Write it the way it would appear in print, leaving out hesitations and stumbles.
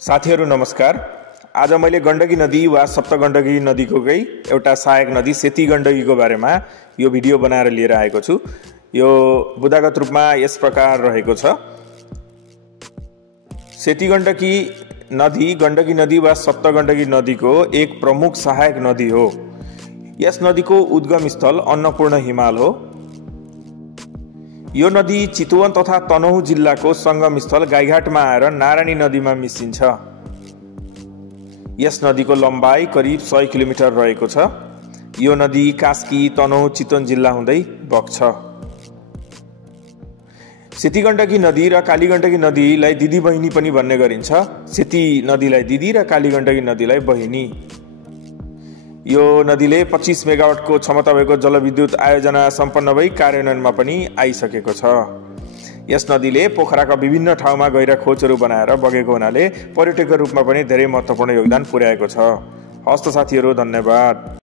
साथीहरू नमस्कार। आज मैले गण्डकी नदी वा सप्तगण्डकी नदीकोकै एउटा सहायक नदी सेती गण्डकीको बारेमा यो भिडियो बनाएर लिएर आएको छु। यो बुदागत रूपमा यस प्रकार रहेको छ। सेती गण्डकी नदी वा सप्तगण्डकी नदीको एक प्रमुख सहायक नदी हो। यस नदीको उद्गम स्थल अन्नपूर्ण हिमाल हो। यो नदी चितवन तथा तनहुँ जिल्लाको संगम स्थल गाईघाटमा आएर नारायणी नदीमा मिसिन्छ। यस नदीको लम्बाई करिब 100 किलोमिटर रहेको छ। यो नदी कास्की, तनहुँ, चितवन जिल्ला हुँदै बग्छ। सेती गण्डकी नदी र काली गण्डकी नदीलाई दिदी बहिनी पनि भन्ने गरिन्छ। सेती नदीलाई दिदी र काली गण्डकी नदीलाई बहिनी। यो नदीले 25 मेगावाटको क्षमता भएको जलविद्युत आयोजना सम्पन्न भई कार्यान्वयनमा पनि आइसकेको छ। यस नदीले पोखराका विभिन्न ठाउँमा गहिरा खोजहरू बनाएर बगेको हुनाले पर्यटकको रूपमा पनि धेरै महत्त्वपूर्ण योगदान पुर्याएको छ। हस्त साथीहरू, धन्यवाद।